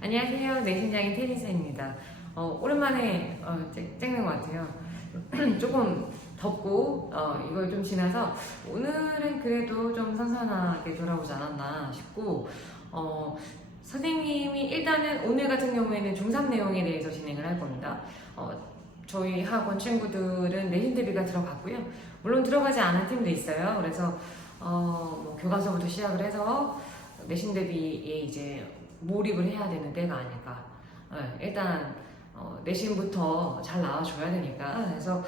안녕하세요. 내신장인 테니스입니다. 오랜만에 찍는 것 같아요. 조금 덥고 이걸 좀 지나서 오늘은 그래도 좀 선선하게 돌아오지 않았나 싶고 선생님이 일단은 오늘 같은 경우에는 중3 내용에 대해서 진행을 할 겁니다. 저희 학원 친구들은 내신 대비가 들어갔고요. 물론 들어가지 않은 팀도 있어요. 그래서 뭐 교과서부터 시작을 해서 내신 대비에 이제 몰입을 해야 되는 때가 아닐까. 일단 내신부터 잘 나와줘야 되니까. 그래서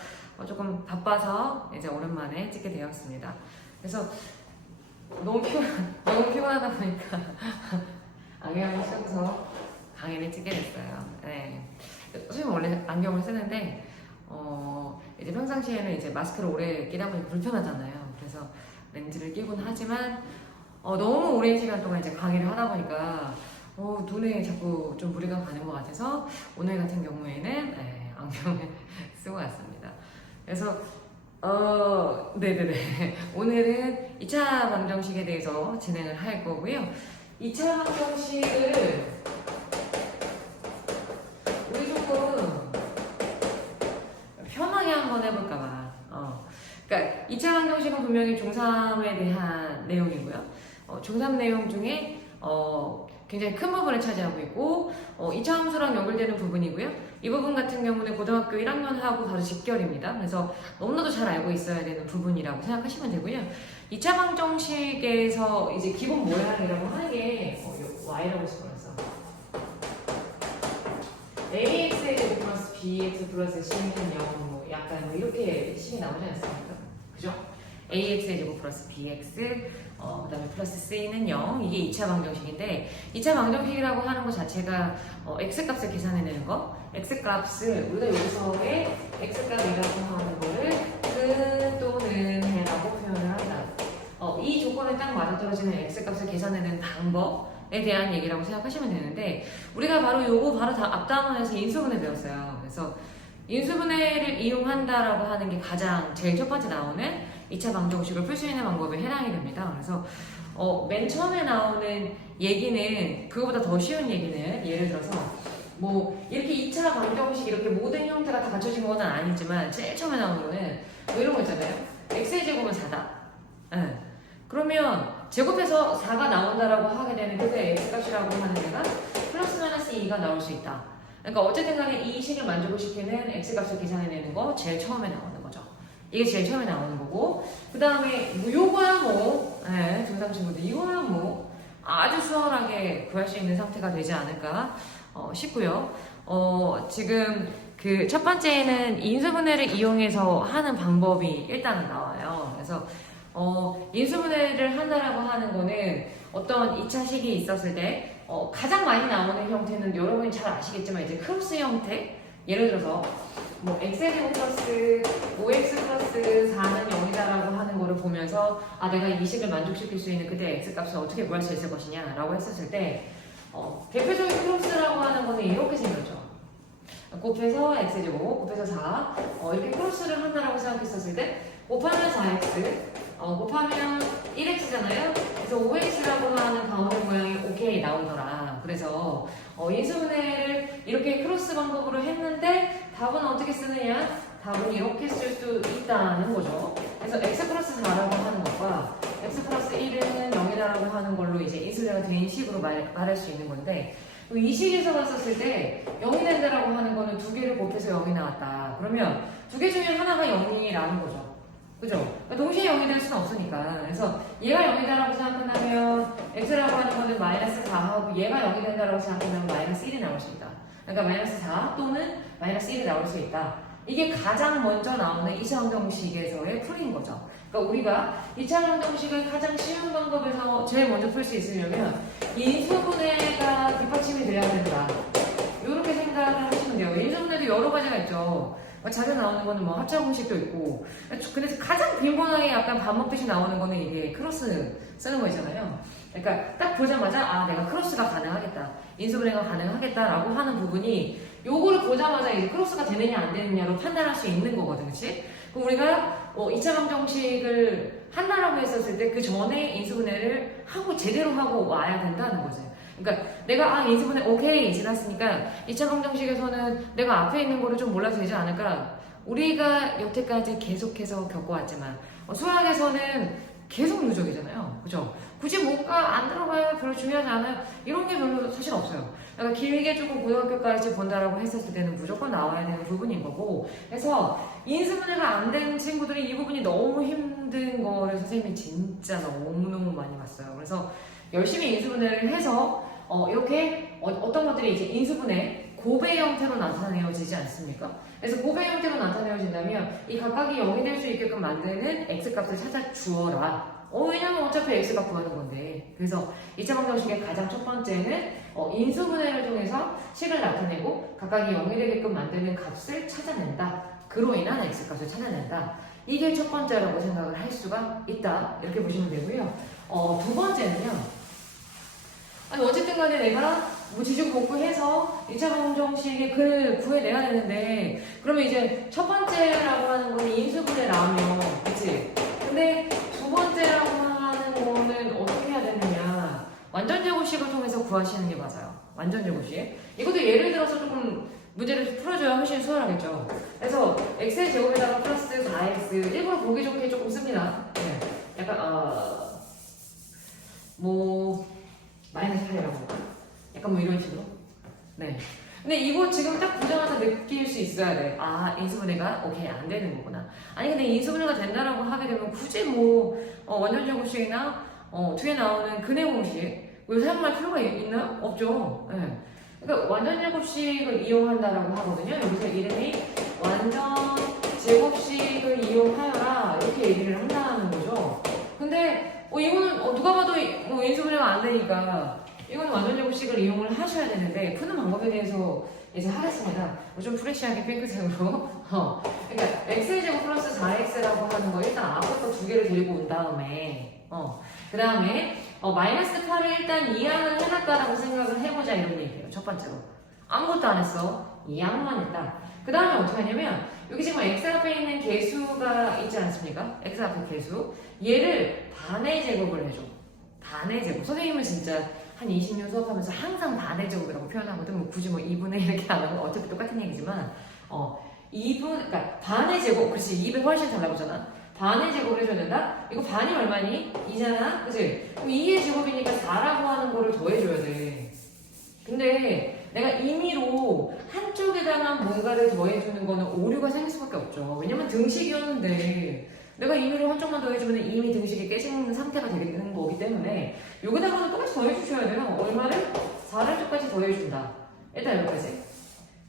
조금 바빠서 이제 오랜만에 찍게 되었습니다. 그래서 너무 피곤하다 보니까 안경을 쓰고서 강의를 찍게 됐어요. 네. 선생님 원래 안경을 쓰는데 이제 평상시에는 이제 마스크를 오래 끼다 보니 불편하잖아요. 그래서 렌즈를 끼곤 하지만 너무 오랜 시간 동안 이제 강의를 하다 보니까 눈에 자꾸 좀 무리가 가는 것 같아서 오늘 같은 경우에는 안경을 쓰고 왔습니다. 그래서 네네네. 오늘은 2차 방정식에 대해서 진행을 할 거고요. 2차 방정식을 우리 조금 편하게 한번 해볼까봐. 그러니까 2차 방정식은 분명히 중3에 대한 내용이고요. 중3 내용 중에 굉장히 큰 부분을 차지하고 있고 2차 함수랑 연결되는 부분이고요. 이 부분 같은 경우는 고등학교 1학년하고 바로 직결입니다. 그래서 너무나도 잘 알고 있어야 되는 부분이라고 생각하시면 되고요. 2차 방정식에서 이제 기본 모양이라고 하는 게 y라고 써놨어. ax의 제곱 플러스 bx 플러스 c는 0, 뭐 약간 뭐 이렇게 식이 나오지 않습니까? 그죠? ax의 제곱 플러스 bx 그 다음에 플러스 c는 0. 이게 2차 방정식인데 2차 방정식이라고 하는 것 자체가 x값을 계산해내는 거, x값을 우리가 여기서의 x값이라고 하는 거를 근 또는 해라고 표현을 한다. 이 조건에 딱 맞아떨어지는 x값을 계산해내는 방법에 대한 얘기라고 생각하시면 되는데 우리가 바로 요거 바로 다 앞단원에서 인수분해 배웠어요. 그래서 인수분해를 이용한다라고 하는 게 가장 제일 첫 번째 나오는 2차 방정식을 풀 수 있는 방법에 해당이 됩니다. 그래서 맨 처음에 나오는 얘기는 그거보다 더 쉬운 얘기는 예를 들어서 뭐 이렇게 2차 방정식 이렇게 모든 형태가 다 갖춰진 건 아니지만 제일 처음에 나오는 거는 뭐 이런 거 있잖아요. x의 제곱은 4다. 그러면 제곱해서 4가 나온다라고 하게 되는 그게 x값이라고 하는 데가 플러스 마이너스 2가 나올 수 있다. 그러니까 어쨌든 간에 이 식을 만족을 시키는 x값을 계산해내는 거 제일 처음에 나오는 거죠. 이게 제일 처음에 나오는 거고 그 다음에 뭐 요거야 뭐 중3 친구들 이거야 뭐 아주 수월하게 구할 수 있는 상태가 되지 않을까 싶고요. 지금 그 첫 번째는 인수분해를 이용해서 하는 방법이 일단은 나와요. 그래서 인수분해를 한다라고 하는 거는 어떤 2차 식이 있었을 때 가장 많이 나오는 형태는 여러분이 잘 아시겠지만 이제 크로스 형태 예를 들어서 뭐 x의 제곱 플러스 5x 플러스 4는 0이다라고 하는 거를 보면서 내가 이 식을 만족시킬 수 있는 그때 x값을 어떻게 구할 수 있을 것이냐 라고 했었을 때 대표적인 크로스라고 하는 거는 이렇게 생겼죠. 곱해서 x의 제곱 곱해서 4 이렇게 크로스를 한다라고 생각했었을 때 곱하면 4x 곱하면 1x잖아요. 그래서 5x라고 하는 가운데 모양이 오케이 나오더라. 그래서 인수분해를 이렇게 크로스 방법으로 했는데 답은 어떻게 쓰느냐? 답은 이렇게 쓸 수 있다는 거죠. 그래서 x 플러스 4라고 하는 것과 x 플러스 1은 0이라고 하는 걸로 이제 인수분해가 된 식으로 말할 수 있는 건데 이 식에서 봤었을 때 0이 된다라고 하는 거는 두 개를 곱해서 0이 나왔다. 그러면 두 개 중에 하나가 0이라는 거죠. 그죠? 동시에 0이 될 수는 없으니까. 그래서 얘가 0이다라고 생각한다면 x라고 하는 거는 마이너스 4하고 얘가 0이 된다라고 생각하면 마이너스 1이 나올 수 있다. 그러니까 마이너스 4 또는 마이너스 1이 나올 수 있다. 이게 가장 먼저 나오는 2차 방정식에서의 풀이인 거죠. 그러니까 우리가 2차 방정식을 가장 쉬운 방법에서 제일 먼저 풀 수 있으려면 인수분해가 뒷받침이 돼야 된다. 이렇게 생각을 하시면 돼요. 인수분해도 여러 가지가 있죠. 자주 나오는 거는 뭐 합차 공식도 있고 근데 가장 빈번하게 약간 밥 먹듯이 나오는 거는 이게 크로스 쓰는 거 있잖아요. 그러니까 딱 보자마자 내가 크로스가 가능하겠다 인수분해가 가능하겠다라고 하는 부분이 요거를 보자마자 이제 크로스가 되느냐 안 되느냐로 판단할 수 있는 거거든. 그치? 그럼 우리가 2차 방정식을 한다라고 했었을 때 그 전에 인수분해를 하고 제대로 하고 와야 된다는 거지. 그러니까 내가 인수분해 오케이 지났으니까 2차 방정식에서는 내가 앞에 있는 거를 좀 몰라도 되지 않을까? 우리가 여태까지 계속해서 겪어왔지만 수학에서는 계속 누적이잖아요. 그죠? 굳이 뭐가 안 들어가요? 별로 중요하지 않아요. 이런 게 별로 사실 없어요. 그러니까 길게 조금 고등학교까지 본다라고 했었을 때는 무조건 나와야 되는 부분인 거고, 그래서 인수분해가 안 되는 친구들이 이 부분이 너무 힘든 거를 선생님이 진짜 너무너무 많이 봤어요. 그래서 열심히 인수분해를 해서 이렇게 어떤 것들이 이제 인수분해 고배 형태로 나타내어지지 않습니까? 그래서 고배 형태로 나타내어진다면 이 각각이 0이 될 수 있게끔 만드는 x값을 찾아 주어라. 왜냐면 어차피 x가 구하는 건데. 그래서 2차 방정식의 가장 첫 번째는 인수분해를 통해서 식을 나타내고 각각이 0이 되게끔 만드는 값을 찾아낸다. 그로 인한 x값을 찾아낸다. 이게 첫 번째라고 생각을 할 수가 있다. 이렇게 보시면 되고요. 두 번째는요. 어쨌든 간에 내가 뭐 지지고볶고해서 2차 방정식의 글을 구해내야 되는데, 그러면 이제 첫 번째라고 하는 거는 인수분해라며, 그치? 근데 두 번째라고 하는 거는 어떻게 해야 되느냐? 완전제곱식을 통해서 구하시는 게 맞아요. 완전제곱식. 이것도 예를 들어서 조금 문제를 풀어줘야 훨씬 수월하겠죠. 그래서 x의 제곱에다가 플러스 4x, 일부러 보기 좋게 조금 씁니다. 네. 약간, 마이너스 8이라고. 약간 뭐 이런 식으로. 네. 근데 이거 지금 딱 보자마자 느낄 수 있어야 돼. 인수분해가 오케이 안 되는 거구나. 아니 근데 인수분해가 된다라고 하게 되면 굳이 완전제곱식이나 뒤에 나오는 근해 공식 이거 사용할 필요가 있나요? 없죠. 네. 그러니까 완전제곱식을 이용한다라고 하거든요. 여기서 이름이 완전제곱식을 이용하여라 이렇게 얘기를 한다는 거죠. 근데 이거는 누가 봐도 인수분해가 안 되니까 이거는 완전제곱식을 이용을 하셔야 되는데 푸는 방법에 대해서 이제 하겠습니다. 좀 프레시하게 핑크색으로. 그러니까 x의 제곱 플러스 4x라고 하는 거 일단 앞에 거 두 개를 데리고 온 다음에 그 다음에 마이너스 8을 일단 이항을 해놨다라고 생각을 해보자 이런 얘기예요. 첫 번째로 아무것도 안 했어. 이항만 했다. 그 다음에 어떻게 하냐면 여기 지금 x 앞에 있는 개수가 있지 않습니까? x 앞에 개수 얘를 반의 제곱을 해줘. 반의 제곱. 선생님은 진짜 한 20년 수업하면서 항상 반의 제곱이라고 표현하거든. 뭐 굳이 2분의 이렇게 안 하고 어차피 똑같은 얘기지만 2분, 그러니까 반의 제곱, 그렇지 200 훨씬 잘 나오잖아. 반의 제곱을 해줘야 이거 반이 얼마니? 2잖아? 그치? 그럼 2의 제곱이니까 4라고 하는 거를 더해줘야 돼. 근데 내가 임의로 한쪽에다가 뭔가를 더해주는 거는 오류가 생길 수밖에 없죠. 왜냐면 등식이었는데 내가 임의로 한쪽만 더해주면 이미 등식이 깨진 상태가 되는 거기 때문에 여기다가는 똑같이 더해주셔야 돼요. 얼마를? 4를 똑같이 더해준다. 일단 여기까지.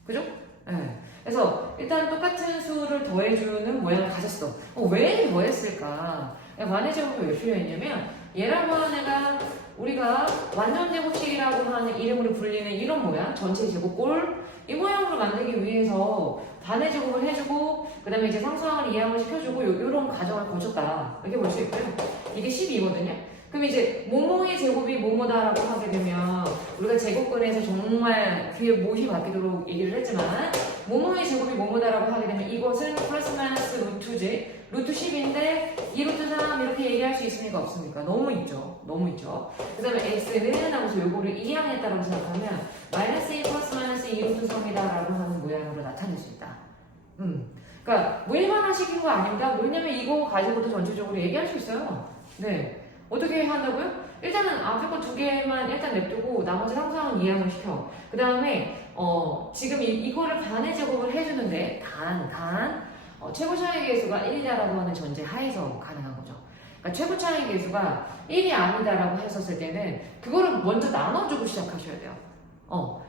그죠? 네. 그래서 일단 똑같은 수를 더해주는 모양을 가졌어. 왜 더했을까? 완의 제곱이 왜 필요했냐면 얘라고 하는 애가 우리가 완전제곱식이라고 하는 이름으로 불리는 이런 모양, 전체 제곱꼴 이 모양으로 만들기 위해서 반의 제곱을 해주고 그 다음에 이제 상수항을 이항을 시켜주고 요런 과정을 거쳤다 이렇게 볼 수 있고요. 이게 12거든요. 그럼 이제 뭐뭐의 제곱이 뭐뭐다라고 하게 되면 우리가 제곱근에서 정말 귀에 못이 박히도록 얘기를 했지만 뭐뭐의 제곱이 뭐뭐다라고 하게 되면 이것은 플러스 마이너스 루트지 루트 10인데 2루트 3 이렇게 얘기할 수 있습니까? 없습니까? 너무 있죠. 너무 있죠. 그 다음에 x는 하고서 요거를 이항했다라고 생각하면 마이너스 2 플러스 마이너스 2루트 3이다 라고 하는 모양으로 나타낼 수 있다. 그러니까 뭐 일반화시킨 거 아닙니다. 왜냐면 이거 가지고도 전체적으로 얘기할 수 있어요. 네. 어떻게 한다고요? 일단은 앞에 거 두 개만 일단 냅두고 나머지 상수항은 이항을 시켜. 그 다음에 지금 이거를 반의 제곱을 해주는데 최고 차이 계수가 1이다라고 하는 전제 하에서 가능한 거죠. 그러니까 최고 차이 계수가 1이 아니다라고 했었을 때는 그거를 먼저 나눠주고 시작하셔야 돼요.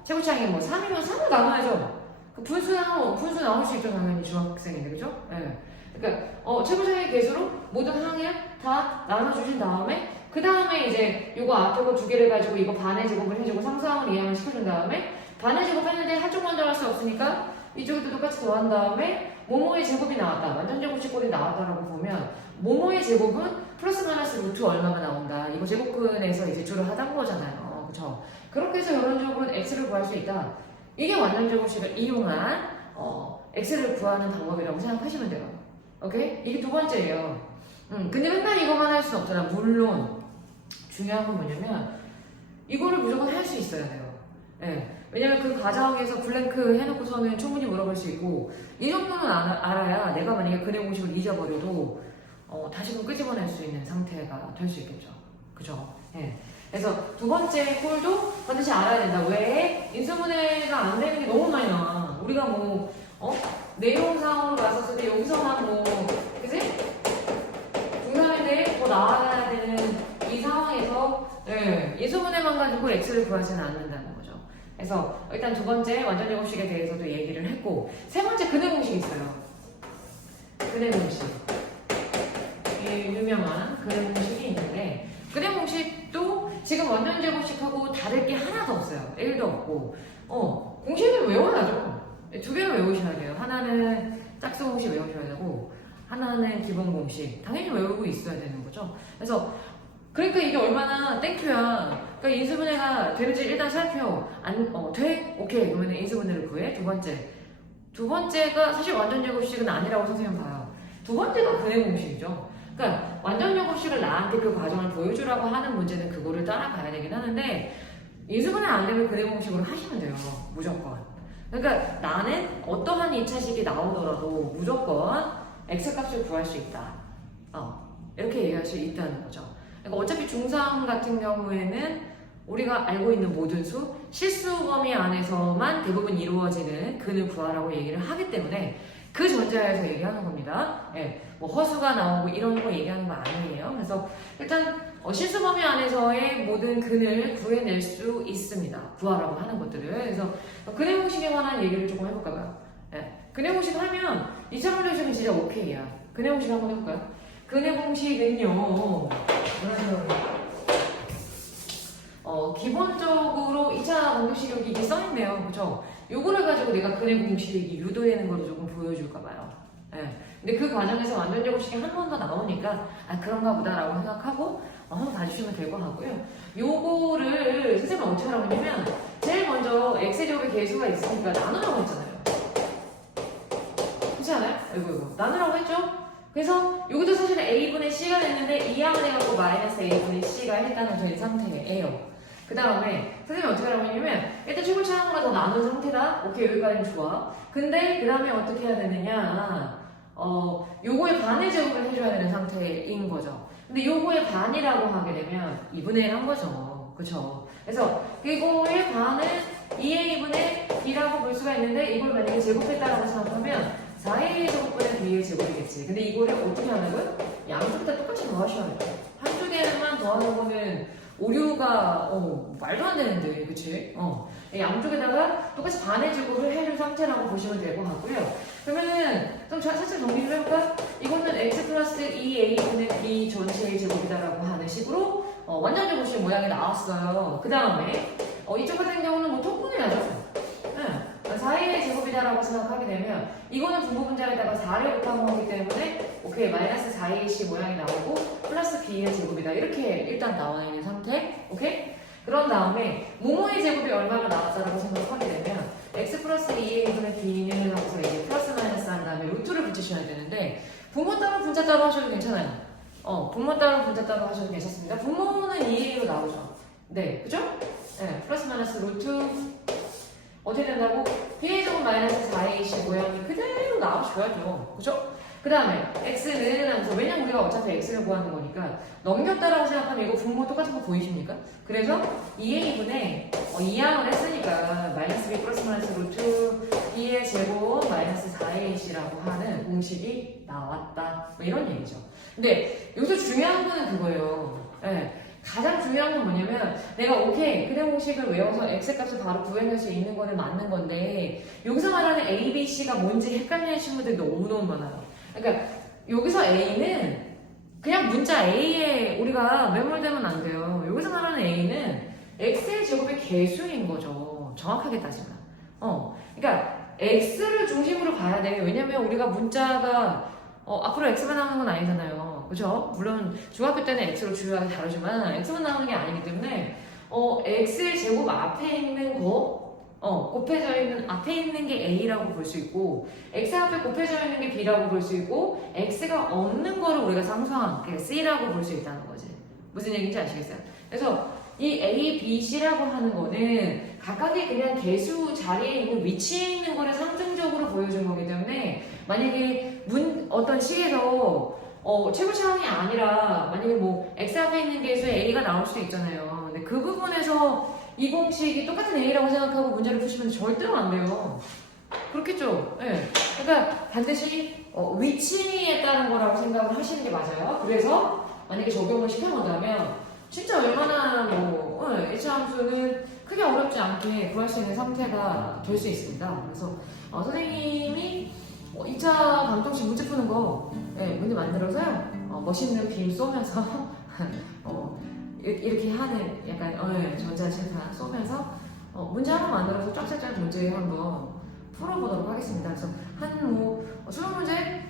최고 차이가 3이면 3을 나눠야죠. 그 분수 나올 수 있죠, 당연히 중학생인데, 그죠? 네. 그러니까 최고 차이 계수로 모든 항을 다 나눠주신 다음에 그 다음에 이제 요거 앞에 거 두 개를 가지고 이거 반의 제곱을 해주고 상수항을 이항을 시켜준 다음에 반의 제곱 했는데 한쪽만 더할 수 없으니까 이쪽에도 똑같이 더한 다음에 모모의 제곱이 나왔다. 완전제곱식꼴이 나왔다라고 보면 모모의 제곱은 플러스 마이너스 루트 얼마가 나온다. 이거 제곱근에서 이제 주로 하던 거잖아요. 그쵸? 그렇게 해서 이런 적은 x를 구할 수 있다. 이게 완전제곱식을 이용한 x를 구하는 방법이라고 생각하시면 돼요. 오케이? 이게 두 번째예요. 근데 맨날 이거만 할 수는 없잖아. 물론 중요한 건 뭐냐면 이거를 무조건 할 수 있어야 돼요. 예. 왜냐면 그 과정에서 블랭크 해놓고서는 충분히 물어볼 수 있고 이 정도는 알아야 내가 만약에 근해 공식을 잊어버려도 다시금 끄집어낼 수 있는 상태가 될 수 있겠죠. 그죠? 예. 그래서 두 번째 꼴도 반드시 알아야 된다. 왜? 인수분해가 안 되는 게 너무 많이 나와. 우리가 내용상으로 봤었을 때 여기서만 그지? 중3인데 더 나와야 되는 이 상황에서 인수분해만 가지고 x를 구하지는 않는다는 거죠. 그래서 일단 두 번째 완전 제곱식에 대해서도 얘기를 했고 세 번째 근해 공식이 있어요. 근해 공식. 유명한 근해 공식이 있는데 근해 공식도 지금 완전 제곱식하고 다를 게 하나도 없어요. 1도 없고 공식을 외워야죠. 두 개를 외우셔야 돼요. 하나는 짝수 공식 외우셔야 되고 하나는 기본 공식 당연히 외우고 있어야 되는 거죠. 그래서 그러니까 이게 얼마나 땡큐야. 그러니까 인수분해가 되는지 일단 살펴. 돼? 오케이. 그러면 인수분해를 구해. 두 번째가 사실 완전 제곱식은 아니라고 선생님 봐요. 두 번째가 근해 공식이죠. 그러니까 완전 제곱식을 나한테 그 과정을 보여주라고 하는 문제는 그거를 따라가야 되긴 하는데 인수분해 안 되면 근해 공식으로 하시면 돼요. 무조건. 그러니까 나는 어떠한 2차식이 나오더라도 무조건 x값을 구할 수 있다. 이렇게 얘기할 수 있다는 거죠. 그러니까 어차피 중3 같은 경우에는 우리가 알고 있는 모든 수, 실수 범위 안에서만 대부분 이루어지는 근을 구하라고 얘기를 하기 때문에 그 전제하에서 얘기하는 겁니다. 허수가 나오고 이런 거 얘기하는 거 아니에요. 그래서 일단 실수 범위 안에서의 모든 근을 구해낼 수 있습니다. 구하라고 하는 것들을. 그래서 근해 공식에 관한 얘기를 조금 해볼까요? 근해 공식 하면 2차 분류식은 진짜 오케이야. 근해 공식 한번 해볼까요? 근해 공식은요. 기본적으로 2차 방정식이 이게 써있네요. 그쵸? 요거를 가지고 내가 근해 공식이 유도되는 거를 조금 보여줄까봐요. 근데 그 과정에서 완전 제곱식이 한 번 더 나오니까 그런가 보다라고 생각하고 한번 봐주시면 될 것 같고요. 요거를 선생님은 어떻게 하라고 했냐면 제일 먼저 x제곱의 개수가 있으니까 나누라고 했잖아요. 그렇지 않아요? 이거 나누라고 했죠? 그래서 여기도 사실 a분의 c가 됐는데 이항을 해갖고 마이너스 a분의 c가 일단은 된 상태예요. 그 다음에 선생님이 어떻게 하라고 했냐면 일단 최고치 하나가 더 나눈 상태다. 오케이, 여기까지는 좋아. 근데 그 다음에 어떻게 해야 되느냐, 요거의 반의 제곱을 해줘야 되는 상태인 거죠. 근데 요거의 반이라고 하게 되면 2분의 1 한 거죠. 그쵸? 그래서 이거의 반은 2a분의 b라고 볼 수가 있는데 이걸 만약에 제곱했다라고 생각하면 4a 제곱분의 b의 제곱이겠지. 근데 이거를 어떻게 하냐고요? 양쪽 다 똑같이 더하셔야 돼요. 한두 개만 더하는 거면 오류가 말도 안 되는데, 그치? 양쪽에다가 똑같이 반의 제곱을 해준 상태라고 보시면 될 것 같고요. 그러면은 좀 살짝 정리 좀 해볼까? 이거는 x 플러스 2a분의 b 전체의 제곱이다라고 하는 식으로 완전 제곱식 모양이 나왔어요. 그 다음에 이쪽 같은 경우는 통분해야죠. 4의 제곱이다라고 생각하게 되면 이거는 분모분자에다가 4를 곱한 거기 때문에 오케이, 마이너스 4ac 모양이 나오고 플러스 b의 제곱이다 이렇게 일단 나와 있는 상태. 오케이? 그런 다음에 모모의 제곱이 얼마나 나왔다라고 생각하게 되면 x 플러스 2a분의 b는 하고서 이제 플러스 마이너스 한 다음에 루트를 붙이셔야 되는데 분모 따로 분자 따로 하셔도 괜찮아요. 분모 따로 분자 따로 하셔도 괜찮습니다. 분모는 2a로 나오죠. 네, 그죠? 플러스 마이너스 루트 어떻게 된다고? b의 제곱 마이너스 4ac 모양이 그대로 나와줘야죠. 그죠? 그 다음에 x는 하면서 왜냐면 우리가 어차피 x를 구하는 거니까 넘겼다라고 생각하면 이거 분모 똑같은 거 보이십니까? 그래서 2a분의 2항을 했으니까 마이너스 b 플러스 마이너스 루트 b의 제곱 마이너스 4ac라고 하는 공식이 나왔다. 이런 얘기죠. 근데 여기서 중요한 거는 그거예요. 가장 중요한 건 뭐냐면 내가 오케이 근해 공식을 외워서 x값을 바로 구해낼 수 있는 거는 맞는 건데 여기서 말하는 a, b, c가 뭔지 헷갈리는 친구들이 너무너무 많아요. 그러니까 여기서 a는 그냥 문자 a에 우리가 매몰되면 안 돼요. 여기서 말하는 a는 x의 제곱의 개수인 거죠. 정확하게 따지면. 그러니까 x를 중심으로 가야 돼. 왜냐면 우리가 문자가 앞으로 x만 나오는 건 아니잖아요. 그죠? 물론 중학교 때는 x로 주요하게 다루지만 x만 나오는 게 아니기 때문에 x의 제곱 앞에 있는 거 곱해져 있는 앞에 있는 게 a라고 볼 수 있고 x 앞에 곱해져 있는 게 b라고 볼 수 있고 x가 없는 거를 우리가 상수항 c라고 볼 수 있다는 거지. 무슨 얘기인지 아시겠어요? 그래서 이 A, B, C라고 하는 거는 각각의 그냥 개수 자리에 있는 위치에 있는 거를 상징적으로 보여준 거기 때문에 만약에 어떤 식에서 최고 차항이 아니라 만약에 뭐 X 앞에 있는 개수에 A가 나올 수도 있잖아요. 근데 그 부분에서 이 공식이 똑같은 A라고 생각하고 문제를 푸시면 절대로 안 돼요. 그렇겠죠? 예. 그러니까 반드시 위치에 따른 거라고 생각을 하시는 게 맞아요. 그래서 만약에 적용을 시켜본다면 진짜 웬만한 일차 함수는 크게 어렵지 않게 구할 수 있는 상태가 될 수 있습니다. 그래서 선생님이 2차 방정식 문제 푸는 거 문제 만들어서요. 멋있는 빔 쏘면서 이렇게 하는 약간 전자칠판 쏘면서 문제 한번 만들어서 쫙쫙쫙 문제 한번 풀어보도록 하겠습니다. 그래서 한 20문제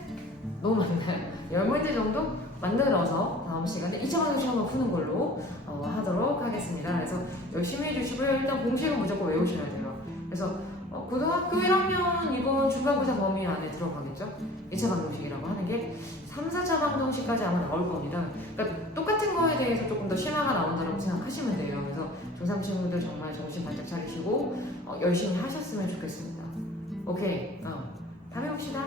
너무 많나요? 10문제 정도 만들어서 다음 시간에 2차 방정식 한번 푸는 걸로 하도록 하겠습니다. 그래서 열심히 해주시고요. 일단 공식은 무조건 외우셔야 돼요. 그래서 고등학교 1학년 이번 중간고사 범위 안에 들어가겠죠? 2차 방정식이라고 하는 게 3, 4차 방정식까지 아마 나올 겁니다. 그러니까 똑같은 거에 대해서 조금 더 심화가 나온다고 생각하시면 돼요. 그래서 중3 친구들 정말 정신 바짝 차리시고 열심히 하셨으면 좋겠습니다. 오케이. 다음에 봅시다.